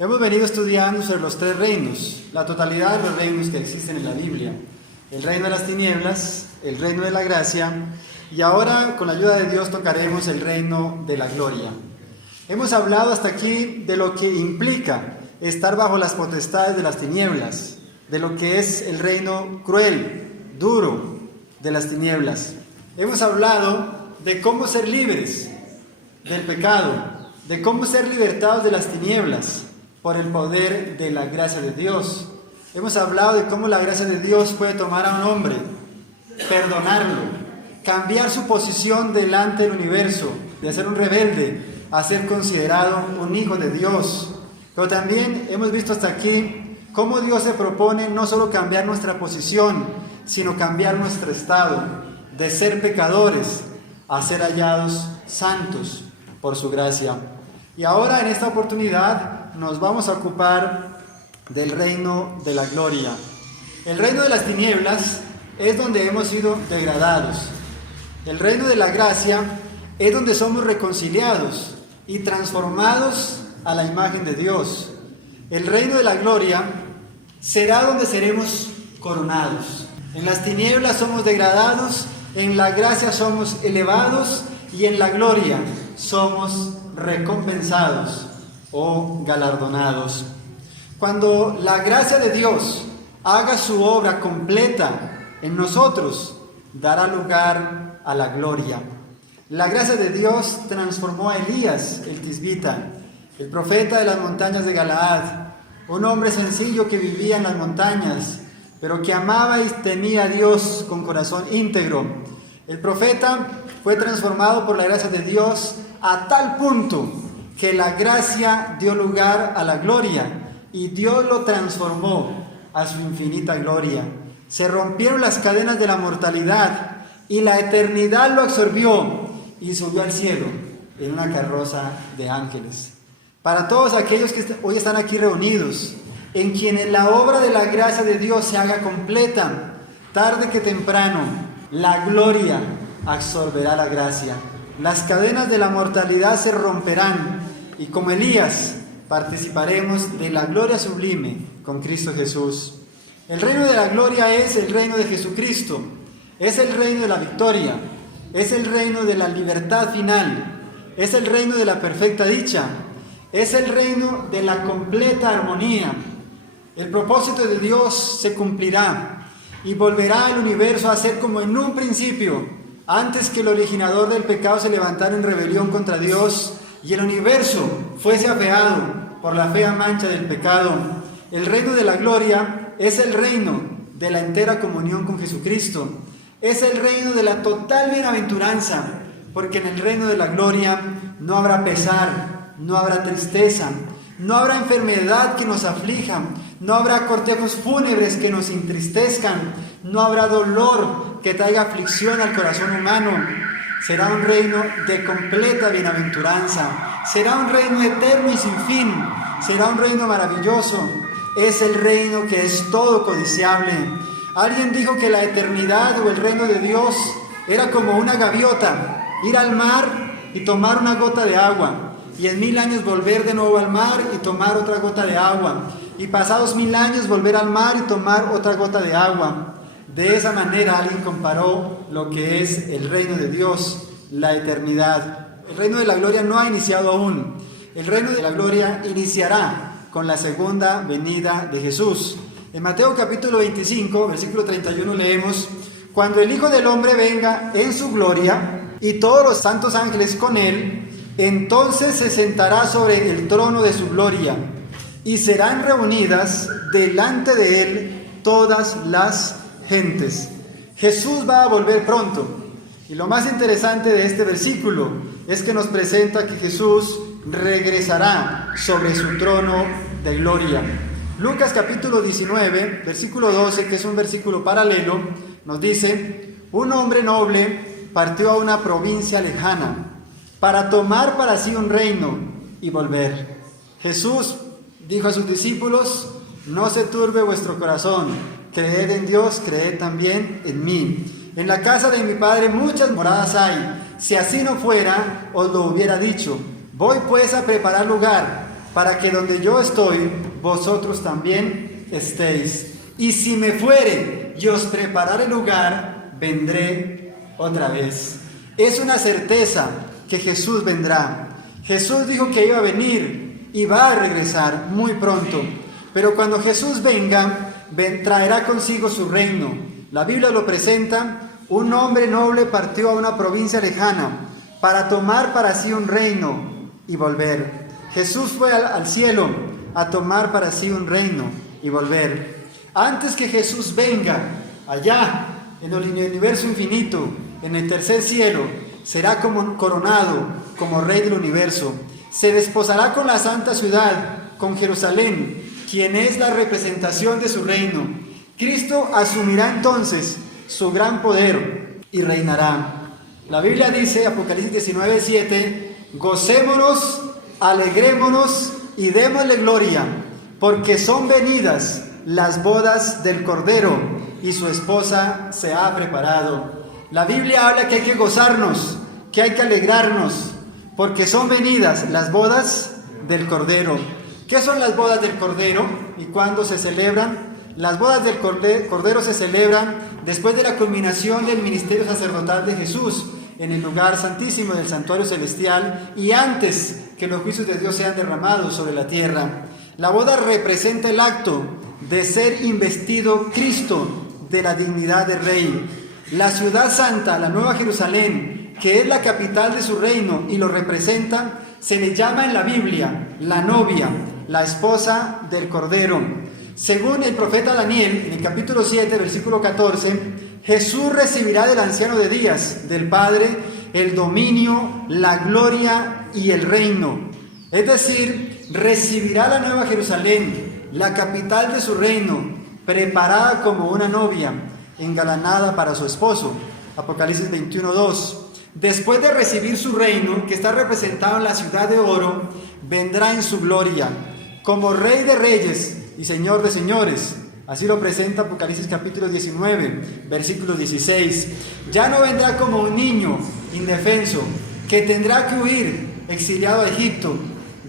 Hemos venido estudiando sobre los tres reinos, la totalidad de los reinos que existen en la Biblia. El reino de las tinieblas, el reino de la gracia, y ahora con la ayuda de Dios tocaremos el reino de la gloria. Hemos hablado hasta aquí de lo que implica estar bajo las potestades de las tinieblas, de lo que es el reino cruel, duro de las tinieblas. Hemos hablado de cómo ser libres del pecado, de cómo ser libertados de las tinieblas por el poder de la gracia de Dios. Hemos hablado de cómo la gracia de Dios puede tomar a un hombre, perdonarlo, cambiar su posición delante del universo, de ser un rebelde a ser considerado un hijo de Dios. Pero también hemos visto hasta aquí cómo Dios se propone no solo cambiar nuestra posición, sino cambiar nuestro estado, de ser pecadores a ser hallados santos por su gracia. Y ahora en esta oportunidad nos vamos a ocupar del reino de la gloria. El reino de las tinieblas es donde hemos sido degradados. El reino de la gracia es donde somos reconciliados y transformados a la imagen de Dios. El reino de la gloria será donde seremos coronados. En las tinieblas somos degradados, en la gracia somos elevados y en la gloria somos recompensados o galardonados. Cuando la gracia de Dios haga su obra completa en nosotros, dará lugar a la gloria. La gracia de Dios transformó a Elías, el tisbita, el profeta de las montañas de Galaad, un hombre sencillo que vivía en las montañas, pero que amaba y temía a Dios con corazón íntegro. El profeta fue transformado por la gracia de Dios a tal punto que la gracia dio lugar a la gloria y Dios lo transformó a su infinita gloria. Se rompieron las cadenas de la mortalidad y la eternidad lo absorbió y subió al cielo en una carroza de ángeles. Para todos aquellos que hoy están aquí reunidos, en quienes la obra de la gracia de Dios se haga completa, tarde que temprano, la gloria absorberá la gracia. Las cadenas de la mortalidad se romperán y como Elías participaremos de la gloria sublime con Cristo Jesús. El reino de la gloria es el reino de Jesucristo, es el reino de la victoria, es el reino de la libertad final, es el reino de la perfecta dicha, es el reino de la completa armonía. El propósito de Dios se cumplirá y volverá el universo a ser como en un principio, antes que el originador del pecado se levantara en rebelión contra Dios y el universo fuese afeado por la fea mancha del pecado. El reino de la gloria es el reino de la entera comunión con Jesucristo. Es el reino de la total bienaventuranza, porque en el reino de la gloria no habrá pesar, no habrá tristeza, no habrá enfermedad que nos aflija, no habrá cortejos fúnebres que nos entristezcan, no habrá dolor que traiga aflicción al corazón humano. Será un reino de completa bienaventuranza, será un reino eterno y sin fin, será un reino maravilloso. Es el reino que es todo codiciable. Alguien dijo que la eternidad o el reino de Dios era como una gaviota, ir al mar y tomar una gota de agua, y en 1000 años volver de nuevo al mar y tomar otra gota de agua, y pasados 1000 años volver al mar y tomar otra gota de agua. De esa manera alguien comparó lo que es el reino de Dios, la eternidad. El reino de la gloria no ha iniciado aún. El reino de la gloria iniciará con la segunda venida de Jesús. En Mateo capítulo 25, versículo 31 leemos: cuando el Hijo del Hombre venga en su gloria y todos los santos ángeles con él, entonces se sentará sobre el trono de su gloria y serán reunidas delante de él todas las gentes. Jesús va a volver pronto. Y lo más interesante de este versículo es que nos presenta que Jesús regresará sobre su trono de gloria. Lucas capítulo 19, versículo 12, que es un versículo paralelo, nos dice: un hombre noble partió a una provincia lejana para tomar para sí un reino y volver. Jesús dijo a sus discípulos: no se turbe vuestro corazón, creed en Dios, creed también en mí. En la casa de mi Padre muchas moradas hay, si así no fuera, os lo hubiera dicho. Voy pues a preparar lugar para que donde yo estoy, vosotros también estéis. Y si me fuere y os preparare lugar, vendré otra vez. Es una certeza que Jesús vendrá. Jesús dijo que iba a venir y va a regresar muy pronto. Pero cuando Jesús venga, traerá consigo su reino. La Biblia lo presenta: un hombre noble partió a una provincia lejana para tomar para sí un reino y volver. Jesús fue al cielo a tomar para sí un reino y volver. Antes que Jesús venga, allá en el universo infinito, en el tercer cielo, será coronado como Rey del universo. Se desposará con la santa ciudad, con Jerusalén, quien es la representación de su reino. Cristo asumirá entonces su gran poder y reinará. La Biblia dice, Apocalipsis 19:7, gocémonos, alegrémonos y démosle gloria, porque son venidas las bodas del Cordero y su esposa se ha preparado. La Biblia habla que hay que gozarnos, que hay que alegrarnos, porque son venidas las bodas del Cordero. ¿Qué son las bodas del Cordero y cuándo se celebran? Las bodas del Cordero se celebran después de la culminación del ministerio sacerdotal de Jesús en el lugar santísimo del santuario celestial y antes que los juicios de Dios sean derramados sobre la tierra. La boda representa el acto de ser investido Cristo de la dignidad de rey. La ciudad santa, la Nueva Jerusalén, que es la capital de su reino y lo representa, se le llama en la Biblia la novia, la esposa del Cordero. Según el profeta Daniel, en el capítulo 7, versículo 14, Jesús recibirá del anciano de días, del Padre, el dominio, la gloria y el reino. Es decir, recibirá la Nueva Jerusalén, la capital de su reino, preparada como una novia, engalanada para su esposo. Apocalipsis 21:2. Después de recibir su reino, que está representado en la ciudad de oro, vendrá en su gloria, como Rey de reyes y Señor de señores. Así lo presenta Apocalipsis capítulo 19, versículo 16. Ya no vendrá como un niño indefenso, que tendrá que huir exiliado a Egipto.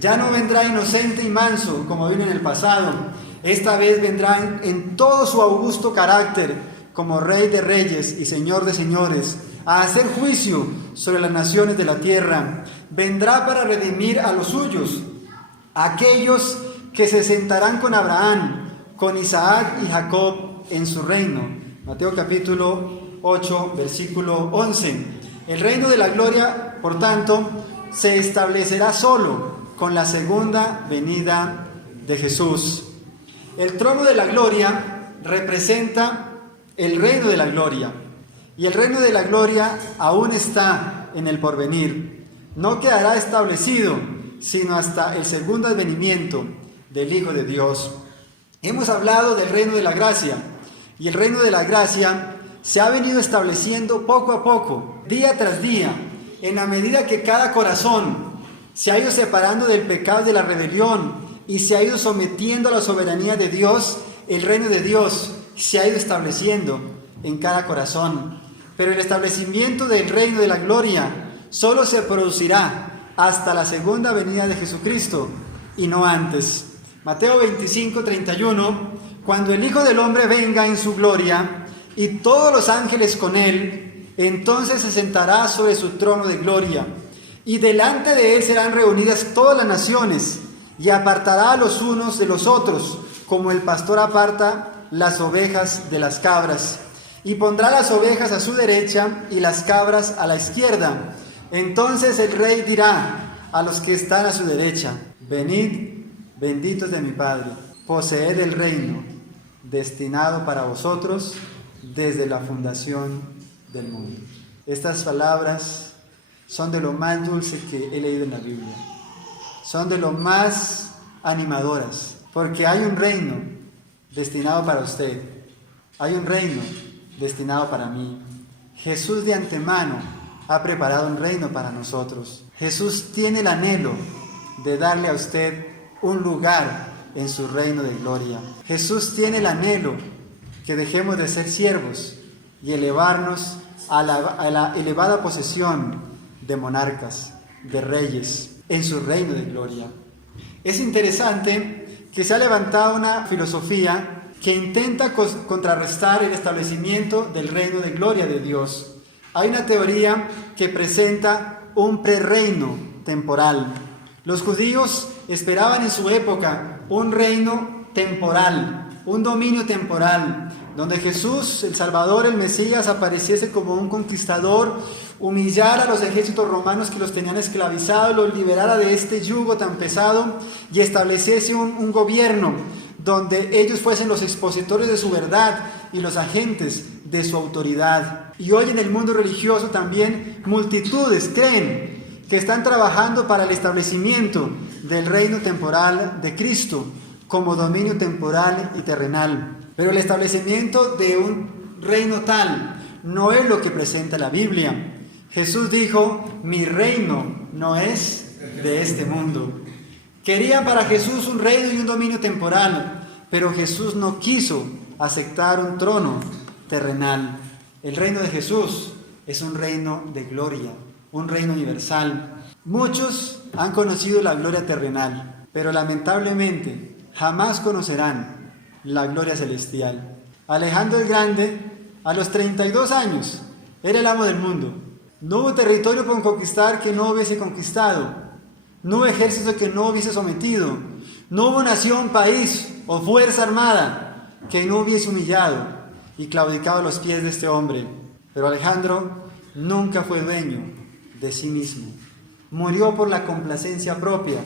Ya no vendrá inocente y manso, como vino en el pasado. Esta vez vendrá en todo su augusto carácter, como Rey de reyes y Señor de señores, a hacer juicio sobre las naciones de la tierra. Vendrá para redimir a los suyos, aquellos que se sentarán con Abraham, con Isaac y Jacob en su reino. Mateo capítulo 8, versículo 11. El reino de la gloria, por tanto, se establecerá solo con la segunda venida de Jesús. El trono de la gloria representa el reino de la gloria. Y el reino de la gloria aún está en el porvenir. No quedará establecido sino hasta el segundo advenimiento del Hijo de Dios. Hemos hablado del reino de la gracia. Y el reino de la gracia se ha venido estableciendo poco a poco, día tras día, en la medida que cada corazón se ha ido separando del pecado y de la rebelión y se ha ido sometiendo a la soberanía de Dios. El reino de Dios se ha ido estableciendo en cada corazón. Pero el establecimiento del reino de la gloria solo se producirá hasta la segunda venida de Jesucristo y no antes. Mateo 25:31, cuando el Hijo del Hombre venga en su gloria y todos los ángeles con él, entonces se sentará sobre su trono de gloria y delante de él serán reunidas todas las naciones y apartará a los unos de los otros, como el pastor aparta las ovejas de las cabras. Y pondrá las ovejas a su derecha y las cabras a la izquierda. Entonces el rey dirá a los que están a su derecha: venid, benditos de mi Padre, poseed el reino destinado para vosotros desde la fundación del mundo. Estas palabras son de lo más dulce que he leído en la Biblia. Son de lo más animadoras, porque hay un reino destinado para usted. Hay un reino destinado para mí. Jesús de antemano ha preparado un reino para nosotros. Jesús tiene el anhelo de darle a usted un lugar en su reino de gloria. Jesús tiene el anhelo que dejemos de ser siervos y elevarnos a la elevada posesión de monarcas, de reyes, en su reino de gloria. Es interesante que se ha levantado una filosofía que intenta contrarrestar el establecimiento del reino de gloria de Dios. Hay una teoría que presenta un prerreino temporal. Los judíos esperaban en su época un reino temporal, un dominio temporal, donde Jesús, el Salvador, el Mesías, apareciese como un conquistador, humillara a los ejércitos romanos que los tenían esclavizados, los liberara de este yugo tan pesado y estableciese un gobierno donde ellos fuesen los expositores de su verdad y los agentes de su autoridad. Y hoy en el mundo religioso también multitudes creen que están trabajando para el establecimiento del reino temporal de Cristo como dominio temporal y terrenal. Pero el establecimiento de un reino tal no es lo que presenta la Biblia. Jesús dijo: mi reino no es de este mundo. Querían para Jesús un reino y un dominio temporal, pero Jesús no quiso aceptar un trono terrenal. El reino de Jesús es un reino de gloria, un reino universal. Muchos han conocido la gloria terrenal, pero lamentablemente jamás conocerán la gloria celestial. Alejandro el Grande, a los 32 años, era el amo del mundo. No hubo territorio por conquistar que no hubiese conquistado. No hubo ejército que no hubiese sometido. No hubo nación, país o fuerza armada que no hubiese humillado y claudicado a los pies de este hombre. Pero Alejandro nunca fue dueño de sí mismo. Murió por la complacencia propia,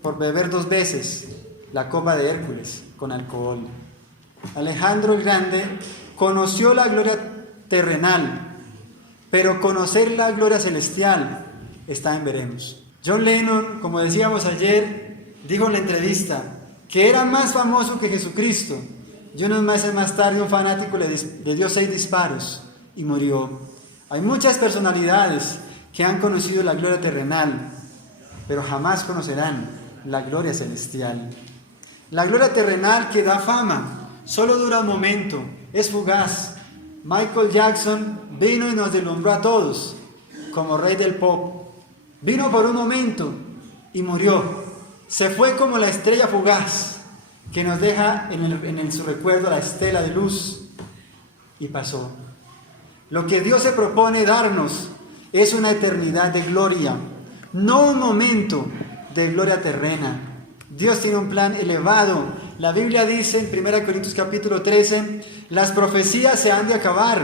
por beber 2 veces la copa de Hércules con alcohol. Alejandro el Grande conoció la gloria terrenal, pero conocer la gloria celestial está en veremos. John Lennon, como decíamos ayer, dijo en la entrevista que era más famoso que Jesucristo, y unos meses más tarde un fanático le dio 6 disparos y murió. Hay muchas personalidades que han conocido la gloria terrenal, pero jamás conocerán la gloria celestial. La gloria terrenal que da fama solo dura un momento, es fugaz. Michael Jackson vino y nos deslumbró a todos como rey del pop. Vino por un momento y murió. Se fue como la estrella fugaz que nos deja en su recuerdo la estela de luz, y pasó. Lo que Dios se propone darnos es una eternidad de gloria, no un momento de gloria terrena. Dios tiene un plan elevado. La Biblia dice en 1 Corintios capítulo 13, las profecías se han de acabar,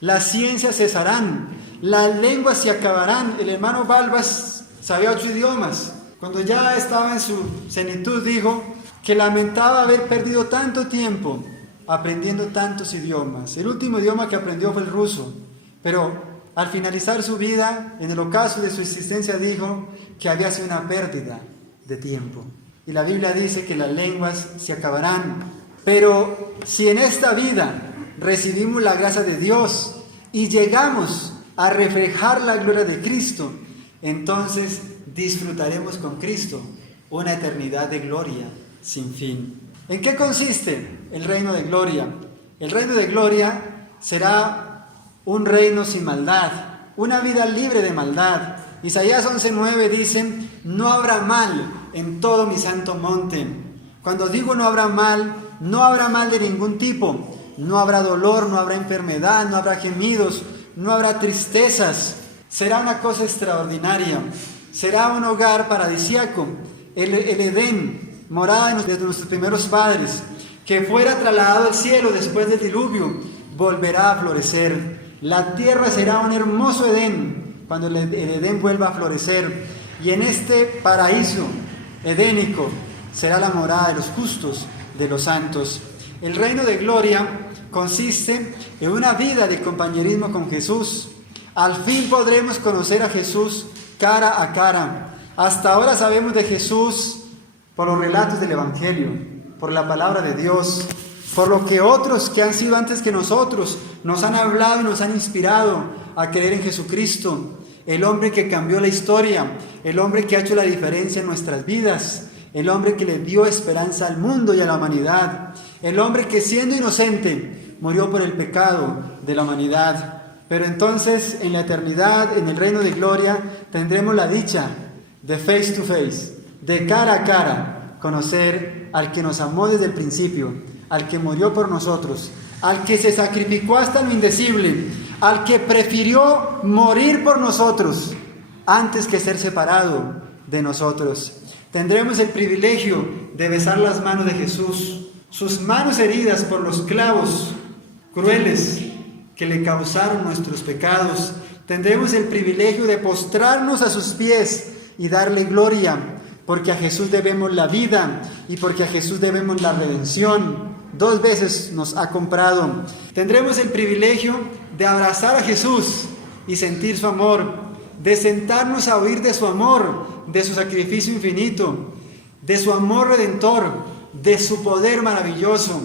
las ciencias cesarán, las lenguas se acabarán. El hermano Balbas sabía 8 idiomas. Cuando ya estaba en su senitud dijo que lamentaba haber perdido tanto tiempo aprendiendo tantos idiomas. El último idioma que aprendió fue el ruso, pero al finalizar su vida, en el ocaso de su existencia, dijo que había sido una pérdida de tiempo. Y la Biblia dice que las lenguas se acabarán. Pero si en esta vida recibimos la gracia de Dios y llegamos a reflejar la gloria de Cristo, entonces disfrutaremos con Cristo una eternidad de gloria sin fin. ¿En qué consiste el reino de gloria? El reino de gloria será un reino sin maldad, una vida libre de maldad. Isaías 11:9 dice: no habrá mal en todo mi santo monte. Cuando digo no habrá mal de ningún tipo. No habrá dolor, no habrá enfermedad, no habrá gemidos, no habrá tristezas. Será una cosa extraordinaria. Será un hogar paradisíaco, el Edén, morada de nuestros primeros padres, que fuera trasladado al cielo después del diluvio, volverá a florecer. La tierra será un hermoso Edén cuando el Edén vuelva a florecer. Y en este paraíso edénico será la morada de los justos, de los santos. El reino de gloria consiste en una vida de compañerismo con Jesús. Al fin podremos conocer a Jesús cara a cara. Hasta ahora sabemos de Jesús por los relatos del Evangelio, por la palabra de Dios, por lo que otros que han sido antes que nosotros nos han hablado y nos han inspirado a creer en Jesucristo, el hombre que cambió la historia, el hombre que ha hecho la diferencia en nuestras vidas, el hombre que le dio esperanza al mundo y a la humanidad, el hombre que siendo inocente murió por el pecado de la humanidad. Pero entonces en la eternidad, en el reino de gloria, tendremos la dicha de face to face, de cara a cara, conocer al que nos amó desde el principio, al que murió por nosotros, al que se sacrificó hasta lo indecible, al que prefirió morir por nosotros antes que ser separado de nosotros. Tendremos el privilegio de besar las manos de Jesús, sus manos heridas por los clavos crueles que le causaron nuestros pecados. Tendremos el privilegio de postrarnos a sus pies y darle gloria, porque a Jesús debemos la vida y porque a Jesús debemos la redención. 2 veces nos ha comprado. Tendremos el privilegio de abrazar a Jesús y sentir su amor, de sentarnos a oír de su amor, de su sacrificio infinito, de su amor redentor, de su poder maravilloso.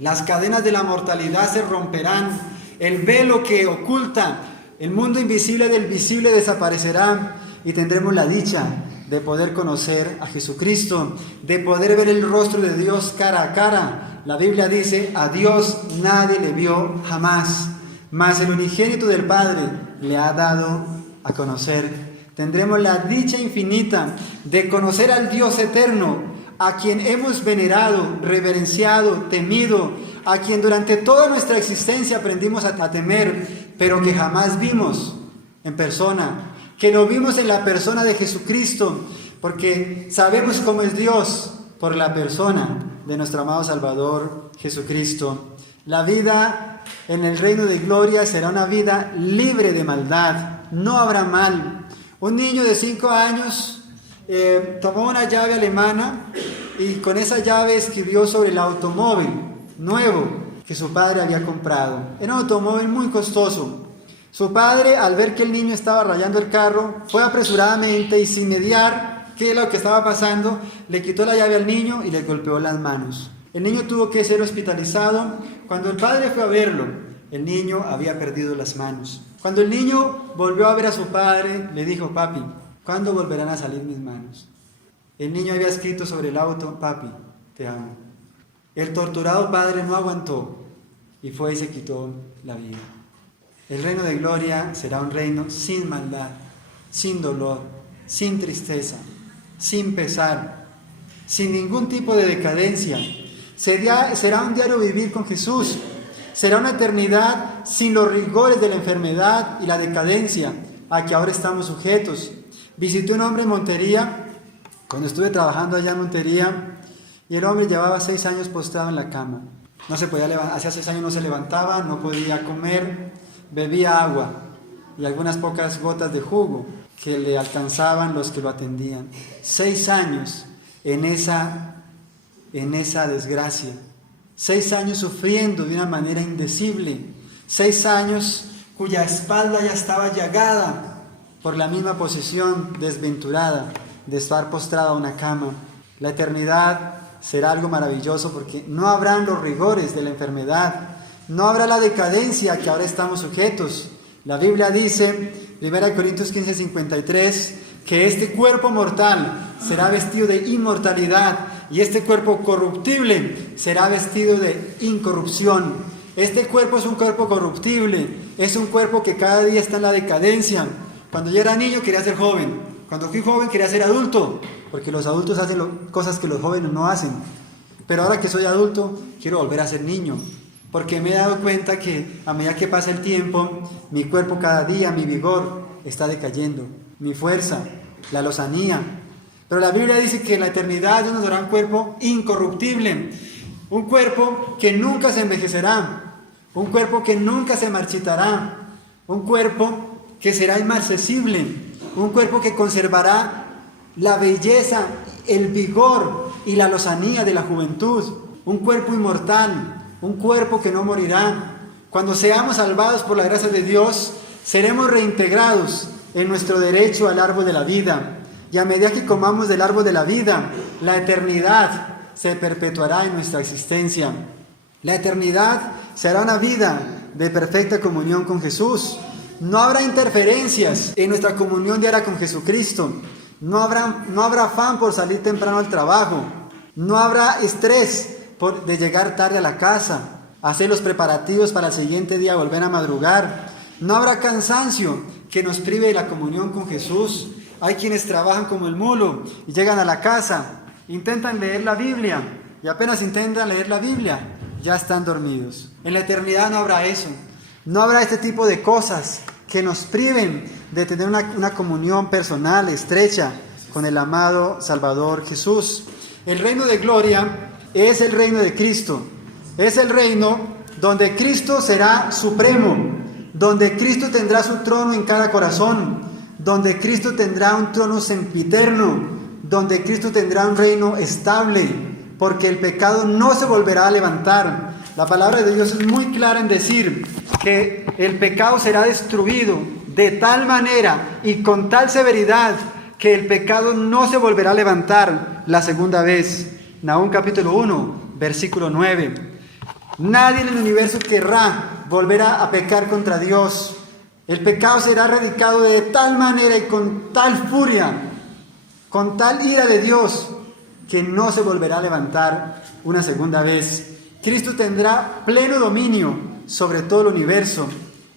Las cadenas de la mortalidad se romperán, el velo que oculta el mundo invisible del visible desaparecerá y tendremos la dicha de poder conocer a Jesucristo, de poder ver el rostro de Dios cara a cara. La Biblia dice: a Dios nadie le vio jamás, mas el unigénito del Padre le ha dado a conocer. Tendremos la dicha infinita de conocer al Dios eterno, a quien hemos venerado, reverenciado, temido, a quien durante toda nuestra existencia aprendimos a temer, pero que jamás vimos en persona, que lo vimos en la persona de Jesucristo, porque sabemos cómo es Dios por la persona de nuestro amado Salvador Jesucristo. La vida en el reino de gloria será una vida libre de maldad, no habrá mal. Un niño de 5 años tomó una llave alemana y con esa llave escribió sobre el automóvil nuevo que su padre había comprado. Era un automóvil muy costoso. Su padre, al ver que el niño estaba rayando el carro, fue apresuradamente y sin mediar qué es lo que estaba pasando, le quitó la llave al niño y le golpeó las manos. El niño tuvo que ser hospitalizado. Cuando el padre fue a verlo, el niño había perdido las manos. Cuando el niño volvió a ver a su padre, le dijo: papi, ¿cuándo volverán a salir mis manos? El niño había escrito sobre el auto: papi, te amo. El torturado padre no aguantó y fue y se quitó la vida. El reino de gloria será un reino sin maldad, sin dolor, sin tristeza, sin pesar, sin ningún tipo de decadencia. Será un diario vivir con Jesús. Será una eternidad sin los rigores de la enfermedad y la decadencia a que ahora estamos sujetos. Visité un hombre en Montería, cuando estuve trabajando allá en Montería, y el hombre llevaba 6 años postrado en la cama. No se podía levantar, hacía 6 años no se levantaba, no podía comer, bebía agua y algunas pocas gotas de jugo que le alcanzaban los que lo atendían. 6 años en esa desgracia. 6 años sufriendo de una manera indecible. 6 años cuya espalda ya estaba llagada por la misma posición desventurada de estar postrado a una cama. La eternidad será algo maravilloso porque no habrán los rigores de la enfermedad, no habrá la decadencia que ahora estamos sujetos. La Biblia dice, 1 Corintios 15:53, que este cuerpo mortal será vestido de inmortalidad y este cuerpo corruptible será vestido de incorrupción. Este cuerpo es un cuerpo corruptible, es un cuerpo que cada día está en la decadencia. Cuando yo era niño quería ser joven, cuando fui joven quería ser adulto, porque los adultos hacen cosas que los jóvenes no hacen. Pero ahora que soy adulto, quiero volver a ser niño, porque me he dado cuenta que a medida que pasa el tiempo, mi cuerpo cada día, mi vigor está decayendo, mi fuerza, la lozanía. Pero la Biblia dice que en la eternidad Dios nos dará un cuerpo incorruptible, un cuerpo que nunca se envejecerá, un cuerpo que nunca se marchitará, un cuerpo que será inmarcesible, un cuerpo que conservará la belleza, el vigor y la lozanía de la juventud, un cuerpo inmortal, un cuerpo que no morirá. Cuando seamos salvados por la gracia de Dios, seremos reintegrados en nuestro derecho al árbol de la vida. Y a medida que comamos del árbol de la vida, la eternidad se perpetuará en nuestra existencia. La eternidad será una vida de perfecta comunión con Jesús. No habrá interferencias en nuestra comunión diaria con Jesucristo. No habrá afán por salir temprano al trabajo. No habrá estrés de llegar tarde a la casa, hacer los preparativos para el siguiente día, volver a madrugar. No habrá cansancio que nos prive de la comunión con Jesús. Hay quienes trabajan como el mulo y llegan a la casa, intentan leer la Biblia y apenas intentan leer la Biblia, ya están dormidos. En la eternidad no habrá eso. No habrá este tipo de cosas que nos priven de tener una comunión personal, estrecha, con el amado Salvador Jesús. El reino de gloria es el reino de Cristo. Es el reino donde Cristo será supremo, donde Cristo tendrá su trono en cada corazón, donde Cristo tendrá un trono sempiterno, donde Cristo tendrá un reino estable, porque el pecado no se volverá a levantar. La palabra de Dios es muy clara en decir que el pecado será destruido de tal manera y con tal severidad que el pecado no se volverá a levantar la segunda vez. Nahum capítulo 1, versículo 9. Nadie en el universo querrá volver a pecar contra Dios. El pecado será erradicado de tal manera y con tal furia, con tal ira de Dios, que no se volverá a levantar una segunda vez. Cristo tendrá pleno dominio sobre todo el universo.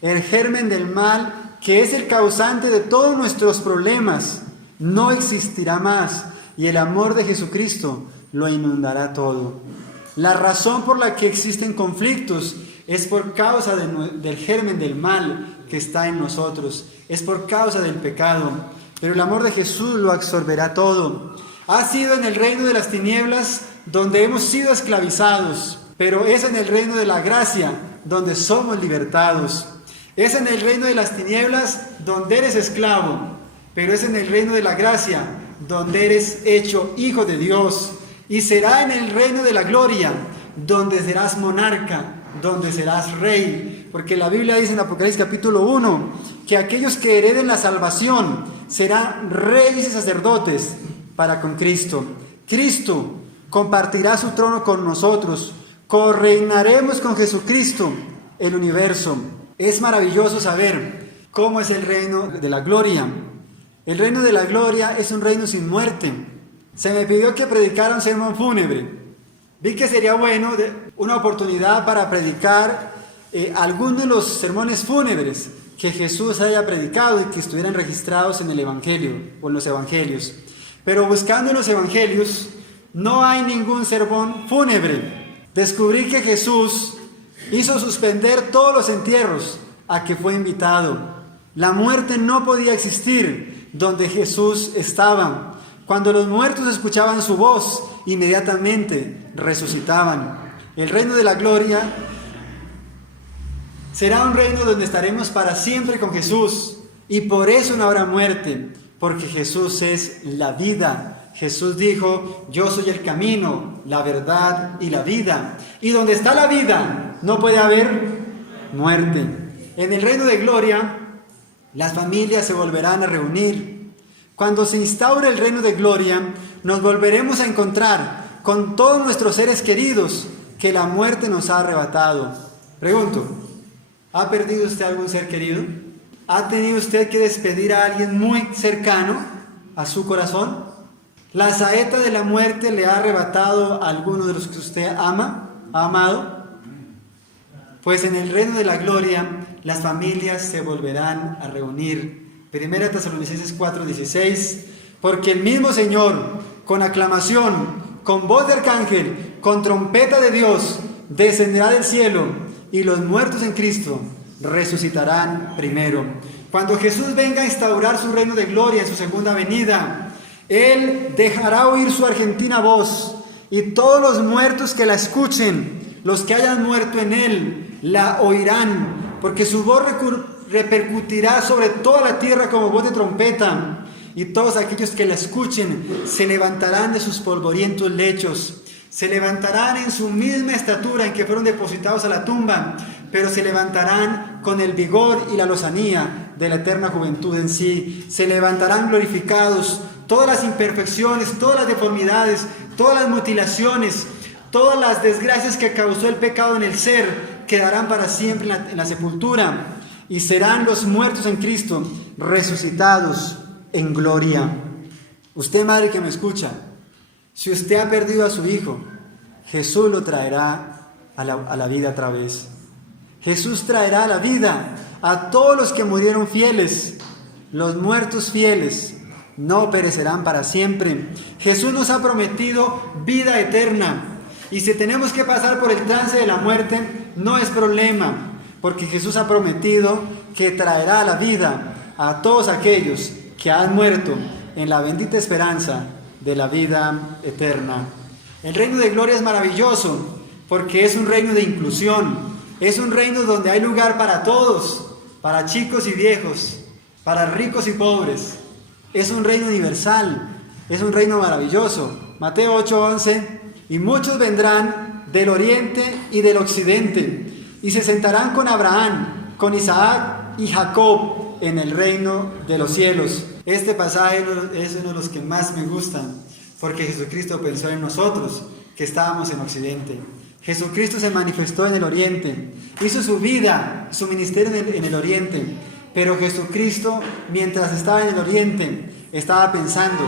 El germen del mal, que es el causante de todos nuestros problemas, no existirá más, y el amor de Jesucristo lo inundará todo. La razón por la que existen conflictos es por causa del germen del mal que está en nosotros, es por causa del pecado, pero el amor de Jesús lo absorberá todo. Ha sido en el reino de las tinieblas donde hemos sido esclavizados, pero es en el reino de la gracia donde somos libertados. Es en el reino de las tinieblas donde eres esclavo, pero es en el reino de la gracia donde eres hecho hijo de Dios. Y será en el reino de la gloria donde serás monarca, donde serás rey. Porque la Biblia dice en Apocalipsis capítulo 1 que aquellos que hereden la salvación serán reyes y sacerdotes para con Cristo. Cristo compartirá su trono con nosotros. Correinaremos con Jesucristo el universo. Es maravilloso saber cómo es el reino de la gloria. El reino de la gloria es un reino sin muerte. Se me pidió que predicara un sermón fúnebre. Vi que sería bueno una oportunidad para predicar algunos de los sermones fúnebres que Jesús haya predicado y que estuvieran registrados en el Evangelio o en los Evangelios. Pero buscando en los Evangelios no hay ningún sermón fúnebre. Descubrí que Jesús hizo suspender todos los entierros a que fue invitado. La muerte no podía existir donde Jesús estaba. Cuando los muertos escuchaban su voz, inmediatamente resucitaban. El reino de la gloria será un reino donde estaremos para siempre con Jesús. Y por eso no habrá muerte, porque Jesús es la vida. Jesús dijo: yo soy el camino, la verdad y la vida. Y donde está la vida, no puede haber muerte. En el reino de gloria, las familias se volverán a reunir. Cuando se instaure el reino de gloria, nos volveremos a encontrar con todos nuestros seres queridos que la muerte nos ha arrebatado. Pregunto, ¿ha perdido usted algún ser querido? ¿Ha tenido usted que despedir a alguien muy cercano a su corazón? ¿La saeta de la muerte le ha arrebatado a alguno de los que usted ama, ha amado? Pues en el reino de la gloria, las familias se volverán a reunir. Primera Tesalonicenses 4:16, porque el mismo Señor, con aclamación, con voz de arcángel, con trompeta de Dios, descenderá del cielo, y los muertos en Cristo resucitarán primero. Cuando Jesús venga a instaurar su reino de gloria en su segunda venida, Él dejará oír su argentina voz, y todos los muertos que la escuchen, los que hayan muerto en Él, la oirán, porque su voz repercutirá sobre toda la tierra como voz de trompeta, y todos aquellos que la escuchen se levantarán de sus polvorientos lechos, se levantarán en su misma estatura en que fueron depositados a la tumba, pero se levantarán con el vigor y la lozanía de la eterna juventud en sí. Se levantarán glorificados. Todas las imperfecciones, todas las deformidades, todas las mutilaciones, todas las desgracias que causó el pecado en el ser quedarán para siempre en la sepultura. Y serán los muertos en Cristo resucitados en gloria. Usted, madre que me escucha, si usted ha perdido a su hijo, Jesús lo traerá a la vida otra vez. Jesús traerá a la vida a todos los que murieron fieles, los muertos fieles, no perecerán para siempre. Jesús nos ha prometido vida eterna. Y si tenemos que pasar por el trance de la muerte, no es problema, porque Jesús ha prometido que traerá la vida a todos aquellos que han muerto en la bendita esperanza de la vida eterna. El reino de gloria es maravilloso, porque es un reino de inclusión, es un reino donde hay lugar para todos, para chicos y viejos, para ricos y pobres. Es un reino universal, es un reino maravilloso. Mateo 8:11, y muchos vendrán del oriente y del occidente, y se sentarán con Abraham, con Isaac y Jacob en el reino de los cielos. Este pasaje es uno de los que más me gustan, porque Jesucristo pensó en nosotros, que estábamos en occidente. Jesucristo se manifestó en el oriente, hizo su vida, su ministerio en el oriente, pero Jesucristo, mientras estaba en el oriente, estaba pensando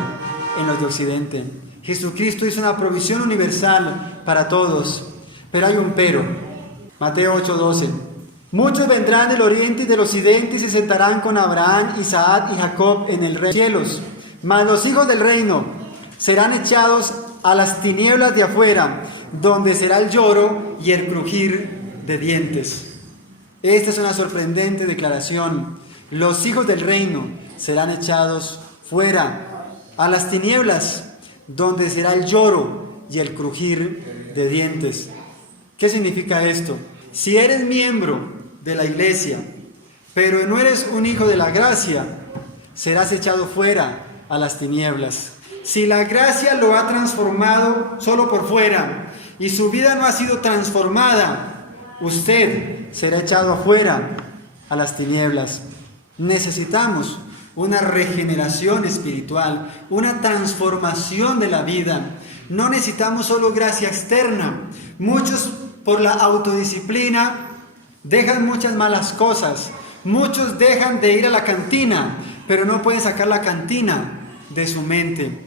en los de occidente. Jesucristo hizo una provisión universal para todos, pero hay un pero. Mateo 8:12. Muchos vendrán del oriente y del occidente y se sentarán con Abraham, Isaac y Jacob en el reino de los cielos. Mas los hijos del reino serán echados a las tinieblas de afuera, donde será el lloro y el crujir de dientes. Esta es una sorprendente declaración. Los hijos del reino serán echados fuera, a las tinieblas, donde será el lloro y el crujir de dientes. ¿Qué significa esto? Si eres miembro de la iglesia, pero no eres un hijo de la gracia, serás echado fuera a las tinieblas. Si la gracia lo ha transformado solo por fuera y su vida no ha sido transformada, usted será echado afuera a las tinieblas. Necesitamos una regeneración espiritual, una transformación de la vida. No necesitamos solo gracia externa. Muchos, por la autodisciplina, dejan muchas malas cosas. Muchos dejan de ir a la cantina, pero no pueden sacar la cantina de su mente.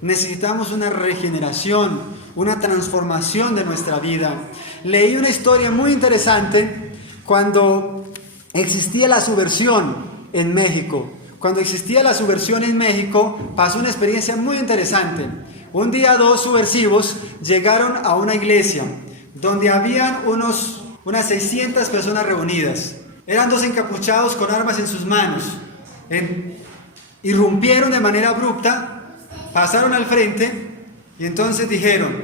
Necesitamos una regeneración, una transformación de nuestra vida. Leí una historia muy interesante cuando existía la subversión en México. Cuando existía la subversión en México, pasó una experiencia muy interesante. Un día dos subversivos llegaron a una iglesia donde habían unas 600 personas reunidas. Eran dos encapuchados con armas en sus manos. Irrumpieron de manera abrupta, pasaron al frente y entonces dijeron: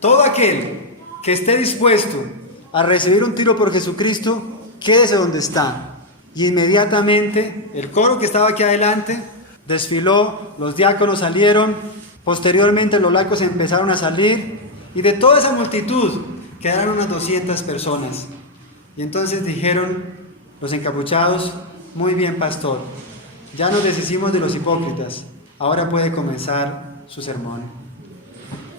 todo aquel que esté dispuesto a recibir un tiro por Jesucristo, quédese donde está. Y inmediatamente el coro que estaba aquí adelante desfiló, los diáconos salieron, posteriormente los laicos empezaron a salir, y de toda esa multitud quedaron unas 200 personas. Y entonces dijeron los encapuchados: muy bien, pastor, ya nos deshicimos de los hipócritas, ahora puede comenzar su sermón.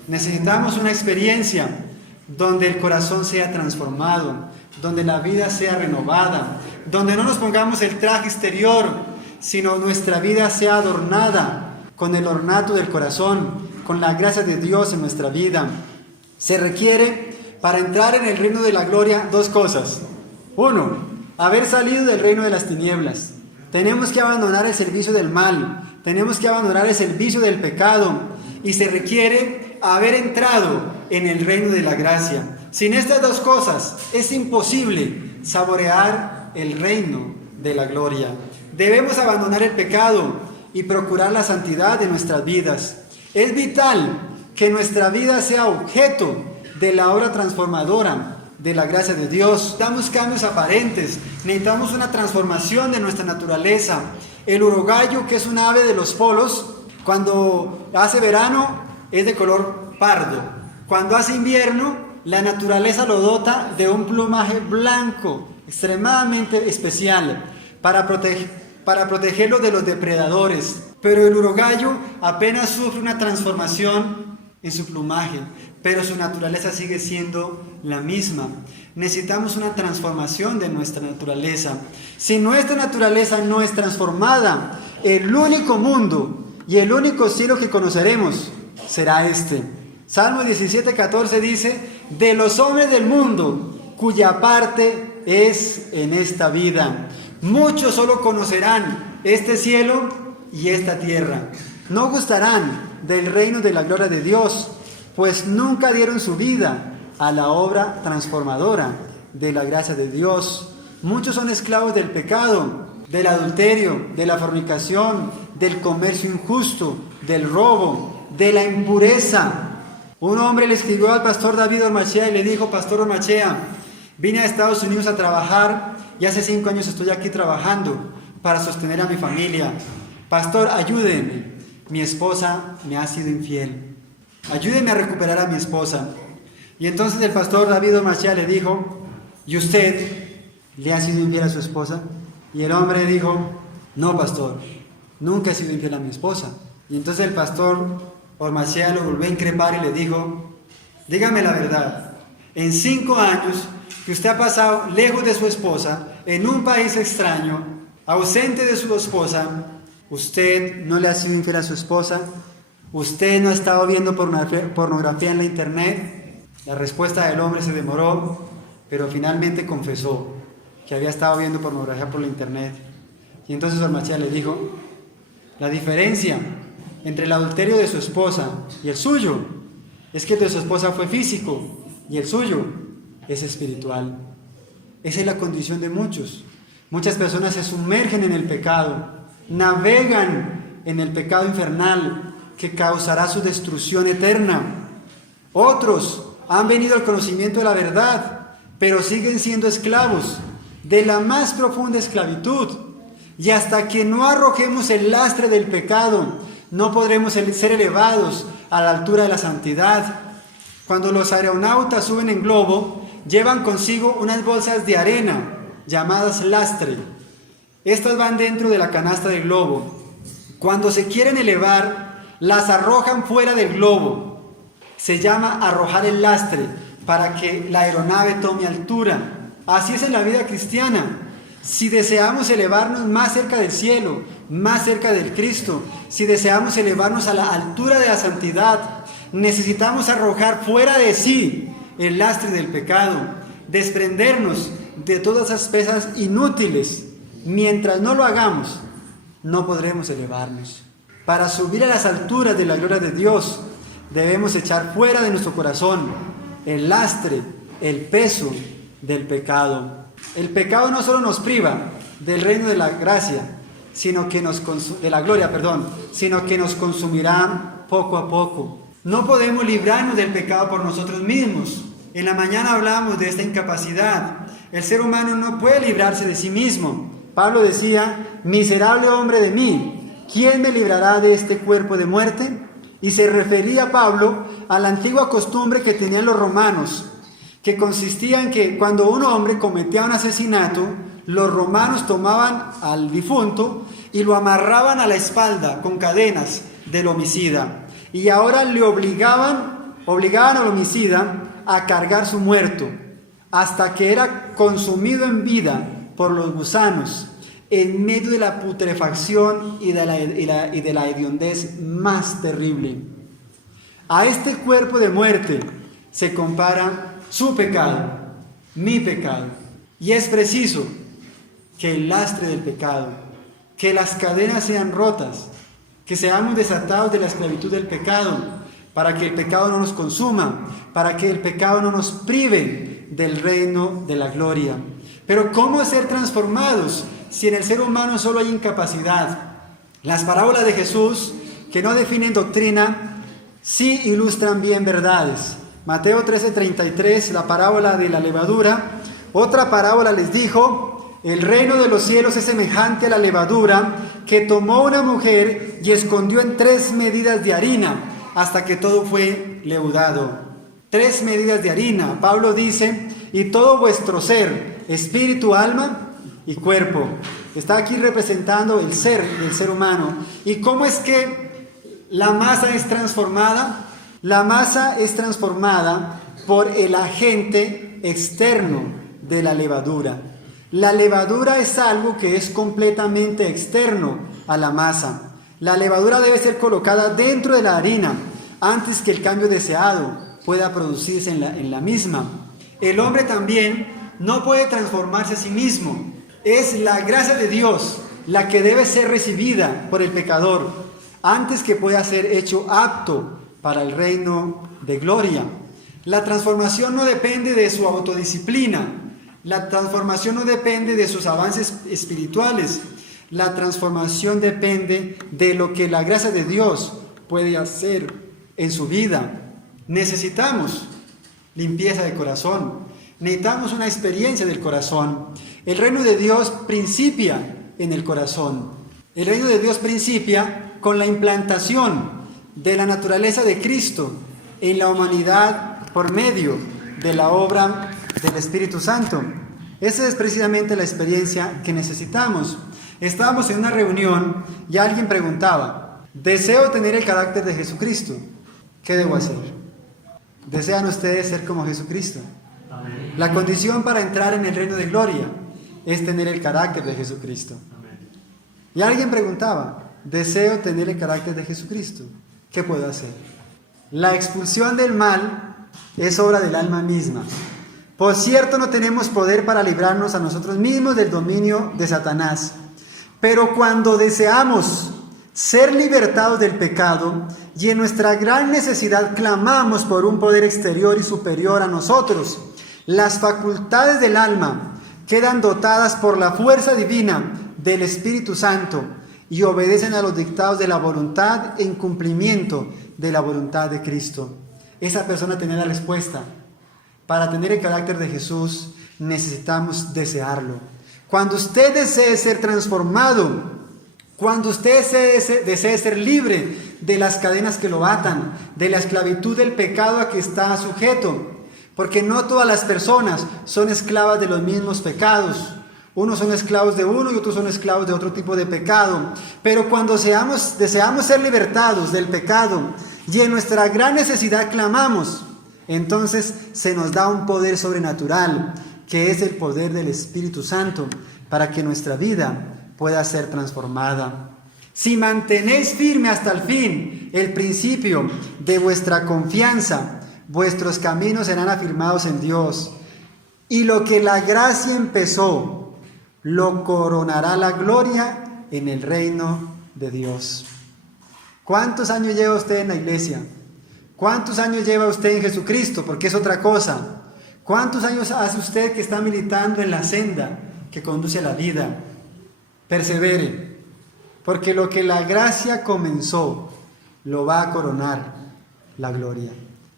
Necesitamos una experiencia donde el corazón sea transformado, donde la vida sea renovada, donde no nos pongamos el traje exterior, sino nuestra vida sea adornada con el ornato del corazón, con la gracia de Dios en nuestra vida. Se requiere, para entrar en el reino de la gloria, dos cosas. Uno, haber salido del reino de las tinieblas. Tenemos que abandonar el servicio del mal, tenemos que abandonar el servicio del pecado, y se requiere haber entrado en el reino de la gracia. Sin estas dos cosas es imposible saborear el reino de la gloria. Debemos abandonar el pecado y procurar la santidad de nuestras vidas. Es vital que nuestra vida sea objeto de la obra transformadora de la gracia de Dios. Necesitamos cambios aparentes, necesitamos una transformación de nuestra naturaleza. El urogallo, que es un ave de los polos, cuando hace verano es de color pardo. Cuando hace invierno, la naturaleza lo dota de un plumaje blanco, extremadamente especial, para protegerlo de los depredadores. Pero el urogallo apenas sufre una transformación en su plumaje, pero su naturaleza sigue siendo la misma. Necesitamos una transformación de nuestra naturaleza. Si nuestra naturaleza no es transformada, el único mundo y el único cielo que conoceremos será este. Salmo 17:14 dice: de los hombres del mundo, cuya parte es en esta vida. Muchos solo conocerán este cielo y esta tierra. No gustarán del reino de la gloria de Dios, pues nunca dieron su vida a la obra transformadora de la gracia de Dios. Muchos son esclavos del pecado, del adulterio, de la fornicación, del comercio injusto, del robo, de la impureza. Un hombre le escribió al pastor David Ormachea y le dijo: Pastor Ormachea, vine a Estados Unidos a trabajar y hace 5 años estoy aquí trabajando para sostener a mi familia. Pastor, ayúdeme, mi esposa me ha sido infiel. Ayúdeme a recuperar a mi esposa. Y entonces el pastor David Ormachea le dijo: ¿y usted le ha sido infiel a su esposa? Y el hombre dijo: no, pastor, nunca he sido infiel a mi esposa. Y entonces el pastor Ormachea lo volvió a increpar y le dijo: dígame la verdad, en 5 años que usted ha pasado lejos de su esposa, en un país extraño, ausente de su esposa, ¿usted no le ha sido infiel a su esposa? ¿Usted no ha estado viendo pornografía en la internet? La respuesta del hombre se demoró, pero finalmente confesó que había estado viendo pornografía por la internet. Y entonces Ormachea le dijo: la diferencia entre el adulterio de su esposa y el suyo es que el de su esposa fue físico y el suyo es espiritual. Esa es la condición de muchos. Muchas personas se sumergen en el pecado, navegan en el pecado infernal que causará su destrucción eterna. Otros han venido al conocimiento de la verdad, pero siguen siendo esclavos de la más profunda esclavitud. Y hasta que no arrojemos el lastre del pecado, no podremos ser elevados a la altura de la santidad. Cuando los aeronautas suben en globo, llevan consigo unas bolsas de arena llamadas lastre. Estas van dentro de la canasta del globo. Cuando se quieren elevar, las arrojan fuera del globo. Se llama arrojar el lastre para que la aeronave tome altura. Así es en la vida cristiana. Si deseamos elevarnos más cerca del cielo, más cerca del Cristo, si deseamos elevarnos a la altura de la santidad, necesitamos arrojar fuera de sí el lastre del pecado, desprendernos de todas esas pesas inútiles. Mientras no lo hagamos, no podremos elevarnos. Para subir a las alturas de la gloria de Dios, debemos echar fuera de nuestro corazón el lastre, el peso del pecado. El pecado no solo nos priva del reino de la gracia, sino que de la gloria, sino que nos consumirá poco a poco. No podemos librarnos del pecado por nosotros mismos. En la mañana hablamos de esta incapacidad. El ser humano no puede librarse de sí mismo. Pablo decía: miserable hombre de mí, ¿quién me librará de este cuerpo de muerte? Y se refería Pablo a la antigua costumbre que tenían los romanos, que consistía en que cuando un hombre cometía un asesinato, los romanos tomaban al difunto y lo amarraban a la espalda con cadenas del homicida. Y ahora le obligaban al homicida a cargar su muerto, hasta que era consumido en vida por los gusanos, en medio de la putrefacción y de la hediondez más terrible. A este cuerpo de muerte se compara su pecado, mi pecado. Y es preciso que el lastre del pecado, que las cadenas sean rotas, que seamos desatados de la esclavitud del pecado, para que el pecado no nos consuma, para que el pecado no nos prive del reino de la gloria. Pero ¿cómo ser transformados si en el ser humano solo hay incapacidad? Las parábolas de Jesús, que no definen doctrina, sí ilustran bien verdades. Mateo 13:33, la parábola de la levadura. Otra parábola les dijo: el reino de los cielos es semejante a la levadura que tomó una mujer y escondió en 3 medidas de harina hasta que todo fue leudado. 3 medidas de harina. Pablo dice: y todo vuestro ser, espíritu, alma y cuerpo. Está aquí representando el ser del ser humano. ¿Y cómo es que la masa es transformada? La masa es transformada por el agente externo de la levadura. La levadura es algo que es completamente externo a la masa. La levadura debe ser colocada dentro de la harina antes que el cambio deseado pueda producirse en la misma. El hombre también no puede transformarse a sí mismo. Es la gracia de Dios la que debe ser recibida por el pecador antes que pueda ser hecho apto para el reino de gloria. La transformación no depende de su autodisciplina, la transformación no depende de sus avances espirituales, la transformación depende de lo que la gracia de Dios puede hacer en su vida. Necesitamos limpieza de corazón, necesitamos una experiencia del corazón. El reino de Dios principia en el corazón. El reino de Dios principia con la implantación de la naturaleza de Cristo en la humanidad por medio de la obra del Espíritu Santo. Esa es precisamente la experiencia que necesitamos. Estábamos en una reunión y alguien preguntaba: deseo tener el carácter de Jesucristo, ¿qué debo hacer? ¿Desean ustedes ser como Jesucristo? Amén. La condición para entrar en el reino de gloria es tener el carácter de Jesucristo. Amén. Y alguien preguntaba: deseo tener el carácter de Jesucristo, ¿qué puedo hacer? La expulsión del mal es obra del alma misma. Por cierto, no tenemos poder para librarnos a nosotros mismos del dominio de Satanás. Pero cuando deseamos ser libertados del pecado y en nuestra gran necesidad clamamos por un poder exterior y superior a nosotros, las facultades del alma quedan dotadas por la fuerza divina del Espíritu Santo y obedecen a los dictados de la voluntad en cumplimiento de la voluntad de Cristo. Esa persona tiene la respuesta. Para tener el carácter de Jesús necesitamos desearlo. Cuando usted desee ser transformado, cuando usted desee ser libre de las cadenas que lo atan, de la esclavitud del pecado a que está sujeto, porque no todas las personas son esclavas de los mismos pecados. Unos son esclavos de uno y otros son esclavos de otro tipo de pecado. Pero cuando deseamos ser libertados del pecado y en nuestra gran necesidad clamamos, entonces se nos da un poder sobrenatural, que es el poder del Espíritu Santo, para que nuestra vida pueda ser transformada. Si mantenéis firme hasta el fin el principio de vuestra confianza, vuestros caminos serán afirmados en Dios, y lo que la gracia empezó, lo coronará la gloria en el reino de Dios. ¿Cuántos años lleva usted en la iglesia? ¿Cuántos años lleva usted en Jesucristo? Porque es otra cosa. ¿Cuántos años hace usted que está militando en la senda que conduce a la vida? Persevere, porque lo que la gracia comenzó, lo va a coronar la gloria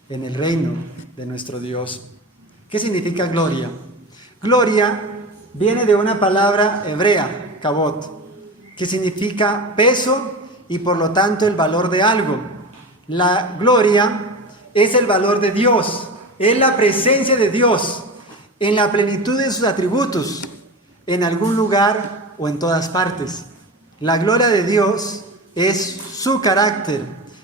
en el reino de nuestro Dios. ¿Qué significa gloria? Gloria viene de una palabra hebrea, kabot, que significa peso y por lo tanto el valor de algo. La gloria es el valor de Dios, es la presencia de Dios en la plenitud de sus atributos, en algún lugar o en todas partes. La gloria de Dios es su carácter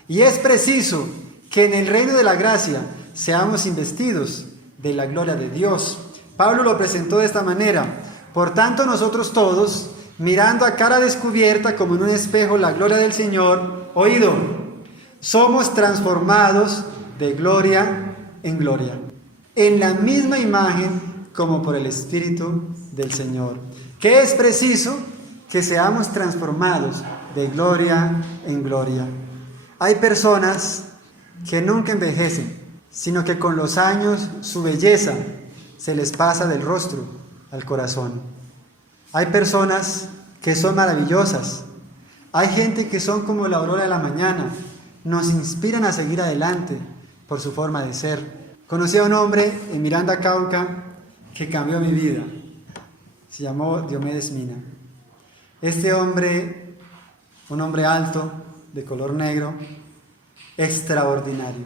y es preciso que en el reino de la gracia seamos investidos de la gloria de Dios. Pablo lo presentó de esta manera: por tanto nosotros todos, mirando a cara descubierta como en un espejo la gloria del Señor, oído, somos transformados de gloria en gloria, en la misma imagen como por el Espíritu del Señor. Que es preciso que seamos transformados de gloria en gloria. Hay personas que nunca envejecen, sino que con los años su belleza se les pasa del rostro al corazón. Hay personas que son maravillosas. Hay gente que son como la aurora de la mañana. Nos inspiran a seguir adelante por su forma de ser. Conocí a un hombre en Miranda, Cauca, que cambió mi vida. Se llamó Diomedes Mina. Este hombre, un hombre alto, de color negro, extraordinario.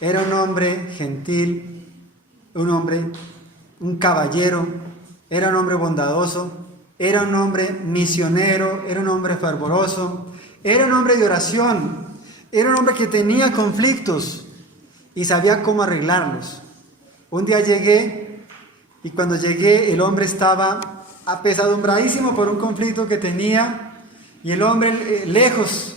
Era un hombre gentil, un caballero, era un hombre bondadoso, era un hombre misionero, era un hombre fervoroso, era un hombre de oración, era un hombre que tenía conflictos y sabía cómo arreglarlos. Un día llegué y cuando llegué el hombre estaba apesadumbradísimo por un conflicto que tenía y el hombre, lejos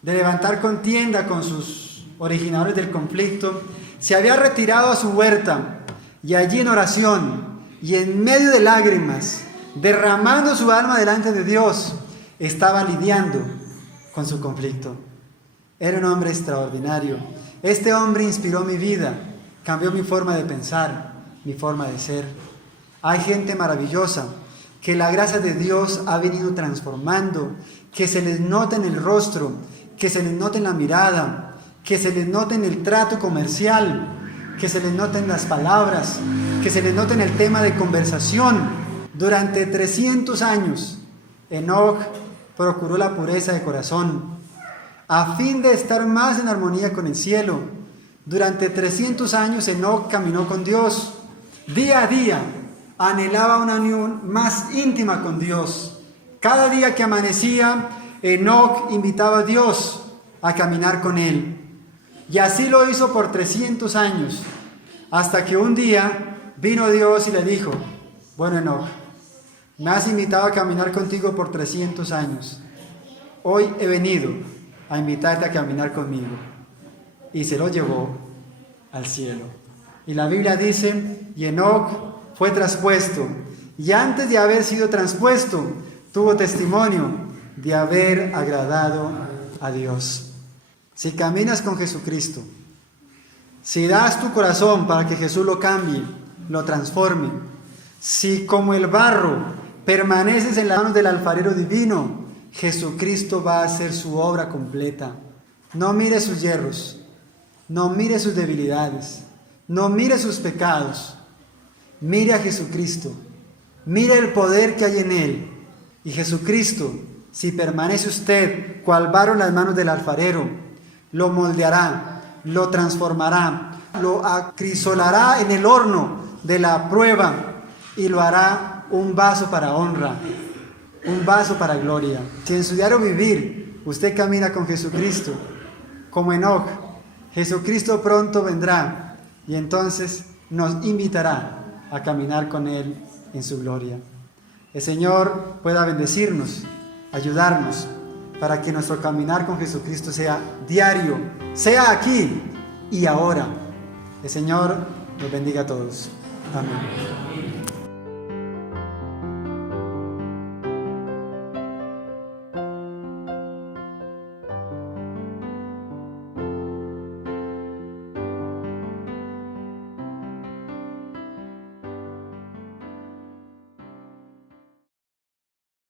de levantar contienda con sus originadores del conflicto, se había retirado a su huerta y allí en oración y en medio de lágrimas, derramando su alma delante de Dios, estaba lidiando con su conflicto. Era un hombre extraordinario. Este hombre inspiró mi vida, cambió mi forma de pensar, mi forma de ser. Hay gente maravillosa que la gracia de Dios ha venido transformando, que se les nota en el rostro, que se les nota en la mirada, que se les nota en el trato comercial, que se les nota en las palabras, que se les nota en el tema de conversación. Durante 300 años, Enoc procuró la pureza de corazón, a fin de estar más en armonía con el cielo. Durante 300 años Enoc caminó con Dios. Día a día anhelaba una unión más íntima con Dios. Cada día que amanecía, Enoc invitaba a Dios a caminar con él. Y así lo hizo por 300 años, hasta que un día vino Dios y le dijo: bueno, Enoc, me has invitado a caminar contigo por 300 años. Hoy he venido a invitarte a caminar conmigo. Y se lo llevó al cielo. Y la Biblia dice, y Enoc fue traspuesto, y antes de haber sido traspuesto, tuvo testimonio de haber agradado a Dios. Si caminas con Jesucristo, si das tu corazón para que Jesús lo cambie, lo transforme, si como el barro permaneces en las manos del alfarero divino, Jesucristo va a hacer su obra completa. No mire sus hierros, no mire sus debilidades, no mire sus pecados, mire a Jesucristo, mire el poder que hay en Él. Y Jesucristo, si permanece usted cual barro en las manos del alfarero, lo moldeará, lo transformará, lo acrisolará en el horno de la prueba y lo hará un vaso para honra, un vaso para gloria. Si en su diario vivir usted camina con Jesucristo, como Enoc, Jesucristo pronto vendrá y entonces nos invitará a caminar con Él en su gloria. El Señor pueda bendecirnos, ayudarnos, para que nuestro caminar con Jesucristo sea diario, sea aquí y ahora. El Señor nos bendiga a todos. Amén.